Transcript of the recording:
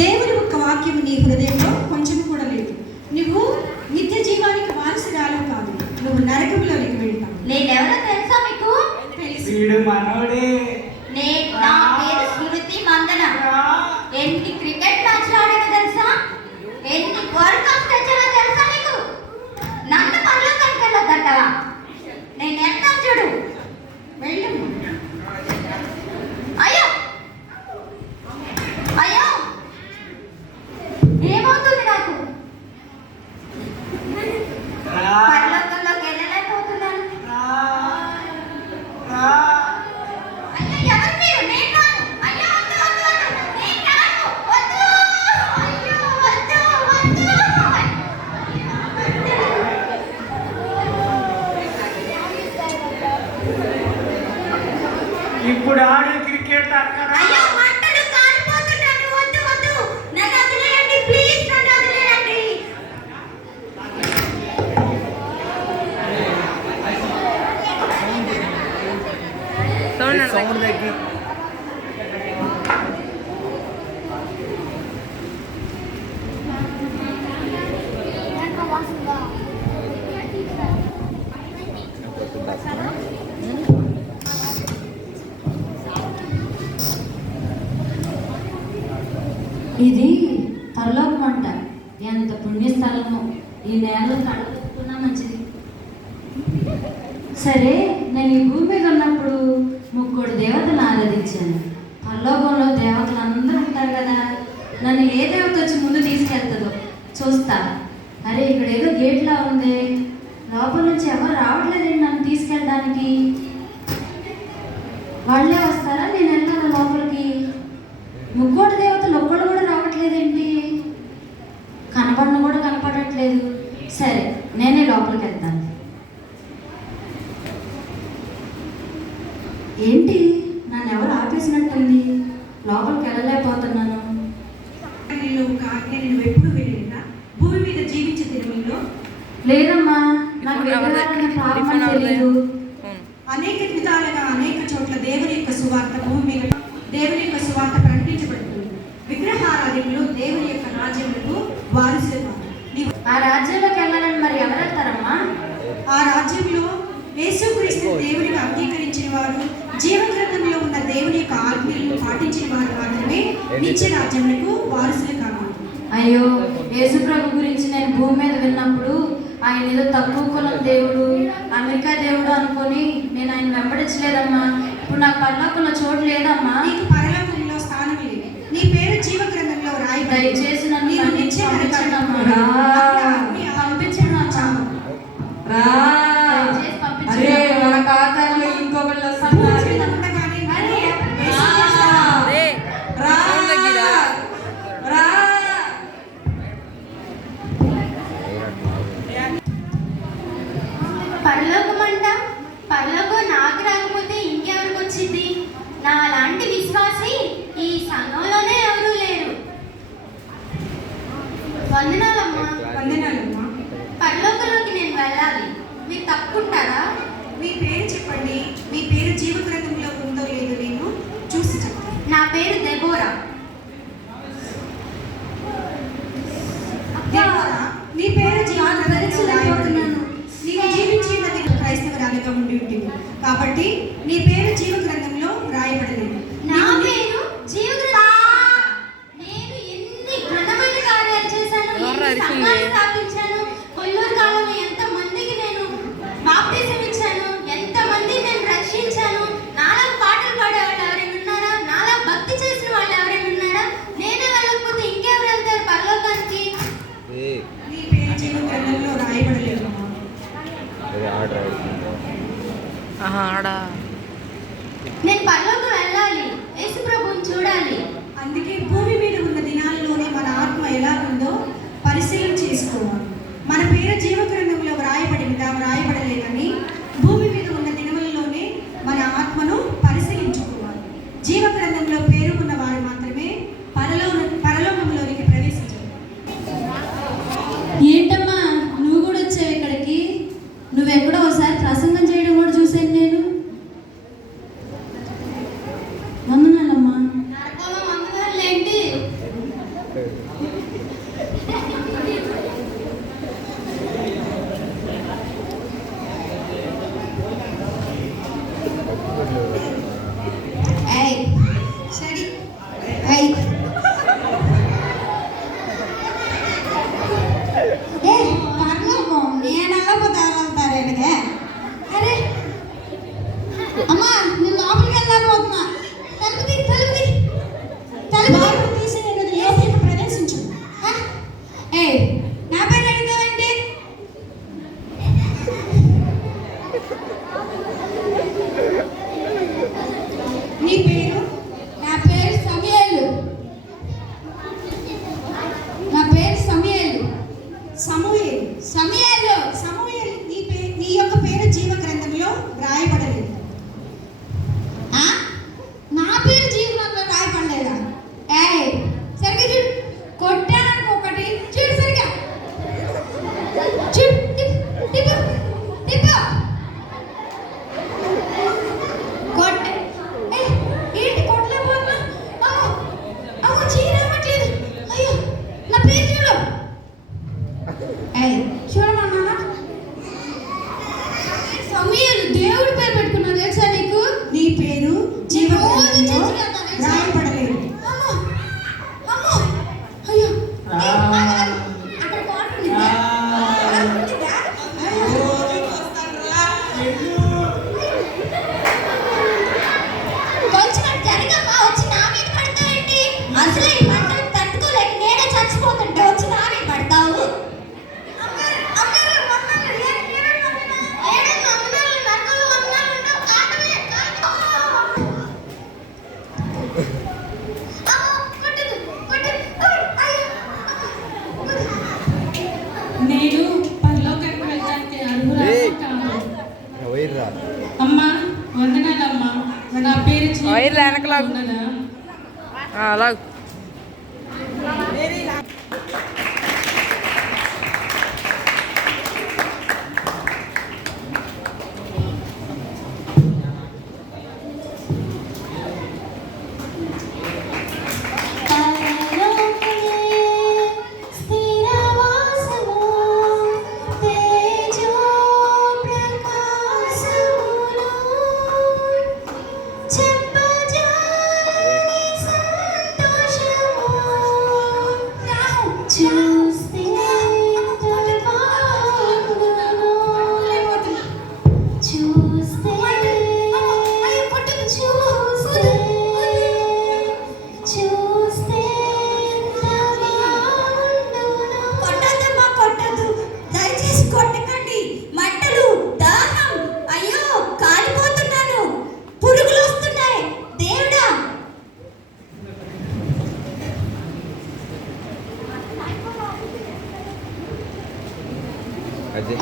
దేవుని ఒక్క వాక్యం నీ హృదయంలో కొంచెం కూడా లేదు. నువ్వు నిత్య జీవానికి వారసురాలు కాదు, నువ్వు నరకంలోనికి వెళ్తావు. నేనెవరో తెలుసా మీకు? వీడు మనోడే. నా పేరు స్మృతి మందన. ఎన్ని క్రికెట్ మ్యాచ్లు ఆడినా తెలుసా? ఎన్ని వరల్డ్ కప్స్ తెచ్చినా తెలుసా మీకు? నన్ను పరలోకానికి వెళ్ళొద్దంటావా? నేను ఎంత చూడు వెళ్ళు. అయ్యో అయ్యో ఏమవుతుంది నాకు? పరలోకంలోకి వెళ్ళలేకపోతున్నాను. అయ్యో ఎవరు మీరు? నేను కాదు. అయ్యో వద్దు వద్దు వద్దు, నేను రాను. వద్దు అయ్యో వద్దు వద్దు. ఇప్పుడు ఆడే క్రికెట్ అక్కడ. అయ్యో మంటలు కాలిపోతున్నాను. వద్దు వద్దు, నన్ను వదిలేయండి ప్లీజ్, నన్ను వదిలేయండి. సౌండ్ దగ్గర ఇది పరలోకం అంట. ఎంత పుణ్యస్థలమో, ఈ నేలలో కడగట్టుకున్నా మంచిది. సరే, నేను ఈ భూమి మీద ఉన్నప్పుడు ముగ్గురు దేవతలు ఆరాధించాను. పరలోకంలో దేవతలు అందరూ ఉంటారు కదా, నన్ను ఏ దేవత వచ్చి ముందు తీసుకెళ్తుందో చూస్తా. అరే ఇక్కడ ఏదో గేట్లా ఉంది, లోపల నుంచి ఎవరు రావట్లేదండి నన్ను తీసుకెళ్ళడానికి. వాళ్ళే వస్తారా, నేను వెళ్ళాను లోపలికి? ముగ్గురు దేవతలు ఒక్కడు కూడా రావట్లేదేంటి? కనపడను కూడా కనపడట్లేదు. సరే నేనే లోపలికి వెళ్తాను. ఏంటి నన్ను ఎవరు ఆపేసినట్టుంది, లోపలికి వెళ్ళలేకపోతున్నాను. నేను ఎప్పుడు వెళ్ళినా భూమి మీద జీవించే దినముల్లో లేదమ్మా, నాకు వెళ్ళాలన్న ప్రారంభం తెలియదు. అనేక విధాలుగా అనేక చోట్ల దేవుని యొక్క సువార్త భూమి మీద దేవుని యొక్క సువార్త ప్రకటించబడుతుంది. విగ్రహారాధనలు దేవుని యొక్క రాజ్యములకు వారసులు. ఆ రాజ్యంలోకి వెళ్ళాలని మరి ఎవరు వెళ్తారమ్మా? ఆ రాజ్యంలో యేసుక్రీస్తు దేవునిగా అంగీకరించిన వారు, జీవగ్రంథంలో ఉన్న దేవుని యొక్క ఆజ్ఞలను పాటించిన వారు మాత్రమే నిత్య రాజ్యములకు వారసులు కావాలి. అయ్యో, యేసుప్రభు గురించి నేను భూమి మీద విన్నప్పుడు ఆయన ఏదో తక్కువ కులం దేవుడు, అమెరికా దేవుడు అనుకొని నేను ఆయన వెంబడించలేదమ్మా. ఇప్పుడు నాకు పరలోకంలో చోటు లేదమ్మా. నీకు పరలోకంలో స్థానం లేదు. నీ పేరు జీవగ్రంథంలో రాయి. దయచేసి నన్ను పంపించండి. అరే మన ఖాతాలో ఇంకొకళ్ళు వస్తున్నారు. పరలోకం అంట. పరలోకం నాకు రాకపోతే ఇంకెవరికి వచ్చింది? నా లాంటి విశ్వాసి ఈ సంఘంలోనే ఎవరూ లేరు. వందనాలమ్మా. వందనాలమ్మా. పరలోకంలోకి నేను వెళ్ళాలి, మీరు తప్పుకుంటారా? మీ పేరు చెప్పండి. మీ పేరు జీవగ్రంథంలో ఉందో లేదో నేను చూసి చెప్తాను. నా పేరు దెబోరా. దెబోరా, నీ పేరు జీవగ్రంథంలో రాయబడుతున్నాను. నీవు జీవించినది క్రైస్తవురాలుగా ఉండి ఉంటుంది కాబట్టి నీ పేరు జీవగ్రంథంలో రాయబడలేదు. నా పేరు జీవగ్రంథం. నేను ఎన్ని ఘనమైన కార్యాలు చేశాను, ఎన్ని సంఘాలు స్థాపించాను, కొల్లూరు కాలంలో ఎంత మందికి నేను బాప్టిజం ఇచ్చాను, ఎంత మందిని నేను రక్షించాను. నాలా పాటలు పాడే వాళ్ళు ఎవరైనా ఉన్నారా? నాలా భక్తి చేసిన వాళ్ళు ఎవరైనా ఉన్నారా? నేనే వెళ్ళకపోతే ఇంకెవరు వెళ్తారు పరలోకానికి? నీ పేరు జీవగ్రంథంలో రాయబడలేదు. నేను పరలోకం వెళ్ళాలి, యేసు ప్రభువుని చూడాలి. అందుకే భూమి మీద ఉన్న దినాల్లోనే మన ఆత్మ ఎలా ఉందో పరిశీలన చేసుకోవాలి. ఏయ్ సరి ఏయ్ ఏయ్ పర్లోకం నేనెలా పోతారంటారు ఎనగే అరే అమ్మా నేను లోపలికి వెళ్ళకపోతున్నా తలుపు తీసి నేను లోపలికి ప్రవేశించు. ఏయ్ నా పేరు అడిగావంటే నీ పేరు? నా పేరు సమయలు సమూయేలు. సమయలు సమూయేలు, నీ యొక్క పేరు జీవ గ్రంథంలో రాయబడలేదు. ఆ? నా పేరు జీవనంలో రాయపడలేదా? ఏయ్ సరిగ్గా చూడు, కొట్టాను ఒకటి చూడు సరిగ్గా చూడు తిప్పు కొట్ట ఏంటి కొట్టలేకపోతున్నా? అమ్మో చీరవ్వట్లేదు. అయ్యో నా పేరు చూడు. ఏయ్ చూడమన్నా సమయాలు దేవుడి పేరు పెట్టుకున్నా తెలుసా నీకు? నీ పేరు జీవ రోజు గ్రంథంలో చర్చికి వెళ్తాను తెలుసా? రాయబడలేదు. అమ్మో అయ్యో అక్కడ కోట ఉందా? కొంచెం అటు జరగమ్మా, వచ్చి నా మీద పడతావేంటి? అసలు ఈ మంటలు తట్టుకోలేక నేనే చచ్చిపోతుంటే వచ్చి నా మీద పడతావు. నేను పరలోకానికి వెళ్ళడానికి అర్హురాలు కాదు. అమ్మా వందనాలమ్మా, నా పేరు వైర్లు వెనకలాగు. ఉన్నదా? అలాగ చూస్తే కొట్టద్దు, దయచేసి కొట్టకండి. మంటలు, దాహం, అయ్యో కాలిపోతున్నాను, పురుగులు వస్తున్నాయి. దేవుడా అదే